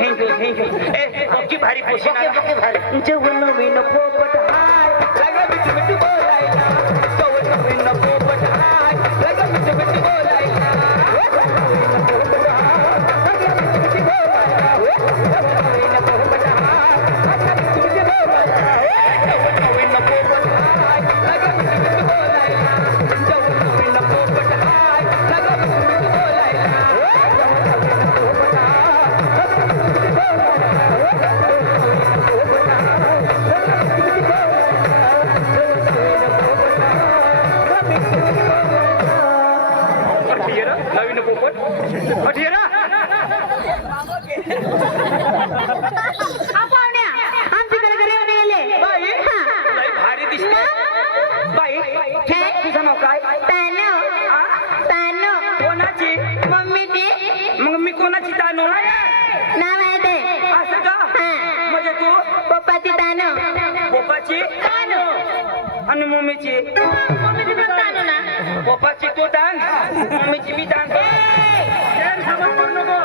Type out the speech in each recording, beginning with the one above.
thank you ए पक्की भारी पोशी भारी जेवण नवीन पोपट हाय लगा मिठी मिठी बोलायला जेवण नवीन पोपट हाय लगा मिठी मिठी बोलायला नवीन पोपट अठीरा पाहुण्या आमच्याकडे घरी येऊन गेले बाई लय भारी दिसते बाई तुझं नाव काय तानो तानो कोणाची मम्मीची मग मी कोणाची तानू नाव आहे ते असं का म्हणजे तू पप्पाची तानो पप्पाची तानो आणि मम्मीची मम्मीची पण तानो ना पप्पाची तू दान मम्मीची मी दान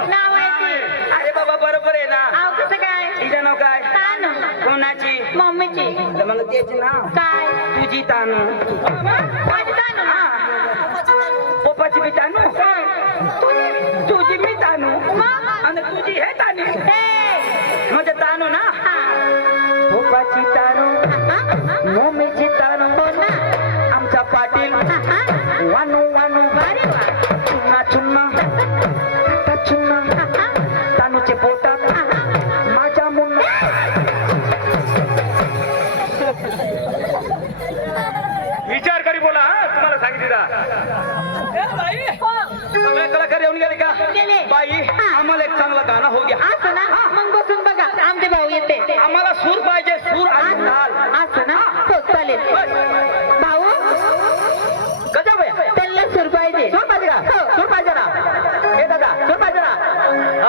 नाव आहे ते अरे बाबा बरोबर आहे ना आव कसं काय तिचं नाव काय तानो कोणाची मम्मीची तर मग त्याचे नाव काय तुझी तानू माझी तानो ना पप्पाची मी तानू तुझी मी तानू आणि तुझी हे तानू म्हणजे तानू ना पप्पाची तानू मम्मीची तानू आमचा पाटील वानू वानू चुन्ना चुन्ना चुन्ना तानूचे पोटात माझ्या मुन्ना विचार करी बोला तुम्हाला सांगितलं सगळे कलाकार येऊन गेले का बाई आम्हाला एक चांगलं गाणं होऊ द्या